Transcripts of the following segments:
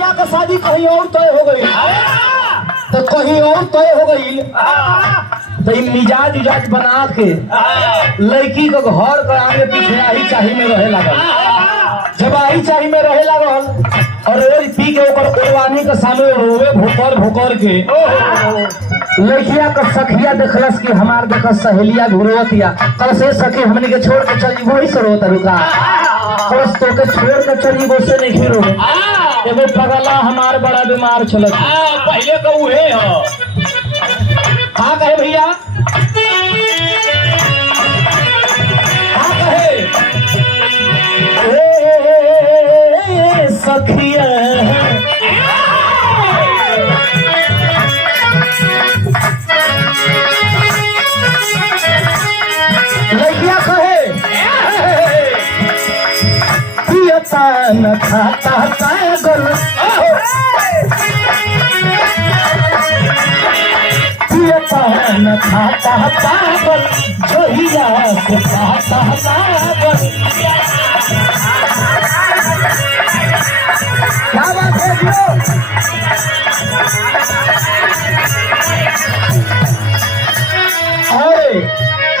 का शादी कहीं और तय हो गई तो कहीं और तय हो गई तो मिजाज उजाज बना के लड़की को घर के आगे पीछे आही चाही में रहे लागल। जब आही चाही में रहे लागल और रोज पी के ऊपर ओरवानी के सामने रोवे भोकर भोकर के लड़किया का सखिया देखलस कि हमार देख सहेलिया घुरवतिया कल से सखी हमने के छोड़ के चली वही से रोता रुका बस तो के छोड़ के चली वो से नहीं रो एगो पगला हमार बड़ा बीमार चलत पहले तो उहे हो हाँ कहे भैया हाँ कहे सखिया लड़किया कहे पियता न खाता पागल पियता न खाता पागल जोहिया से खाता पागल। क्या बात है जो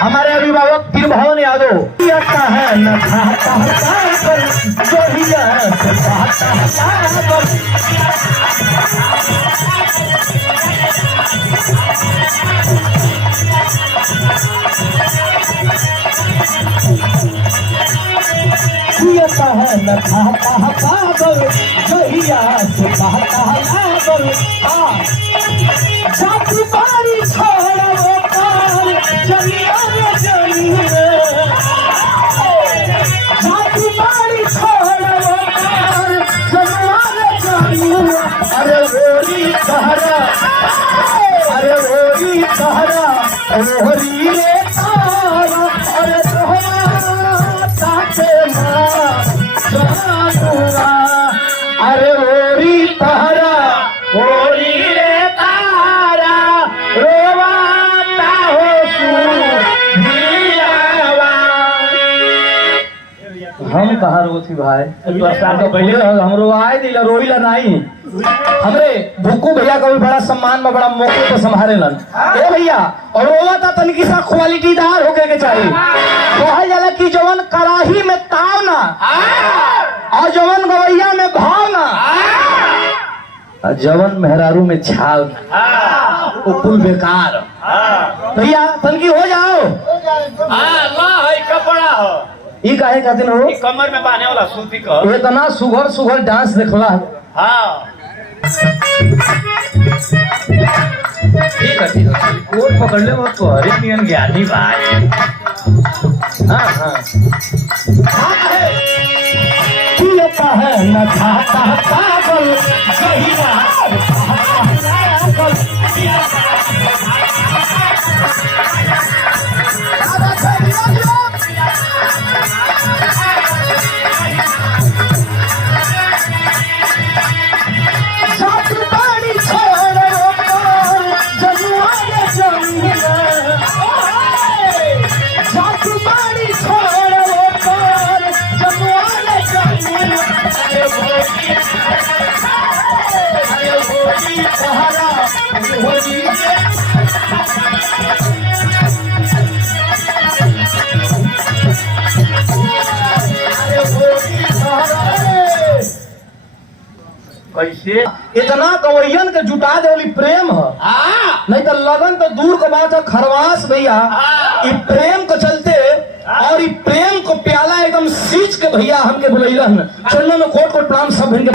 हमारे अभिभावक त्रिभुवन यादव पियता है न खाता पागल जोहिया से खाता पागल। पियता है न खाता पागल जोहिया से खाता पागल। जाति बारी छोड़ो पार जलिया रे जलिया जाति बारी छोड़ो पार जलिया रे जलिया। अरे होरी कहरा अरे होरी कहरा होरी रे तारा अरे तोहरा ताते माँ जानुआ। अरे होरी कहरा होरी रे तारा रोवाता हो हम कहाँ रो थी भाई हमरो आए दिल रोई ला नहीं हमरे भूकू भैया का भी बड़ा सम्मान में बड़ा मौके पे संभाले लन ए भैया और रोवा था तनिक सा क्वालिटीदार होके के चाहिए कहा जाला कि जवन कराही में ताव ना और जवन गवैया में भाव ना और जवन मेहरारू में छाव वो कुल बेकार। भैया तनकी हो जाओ कपड़ा हो ये काहे खातिर हो कमर में बांधने वाला सूती का इतना सुघर सुघर डांस देखला है। हाँ ठीक है कोट पकड़ ले वो तो हरे नियन ज्ञानी भाई। हाँ हाँ पियता है न खाता पागल जहिया कैसे इतना कवैयन के जुटा देवली प्रेम है नहीं तो लगन तो दूर के बात है खरवास भैया ये प्रेम को चलते और ये प्रेम को प्याला एकदम सींच के भैया हमके बुलैलन चलने में कोट कोट प्रणाम सब इनके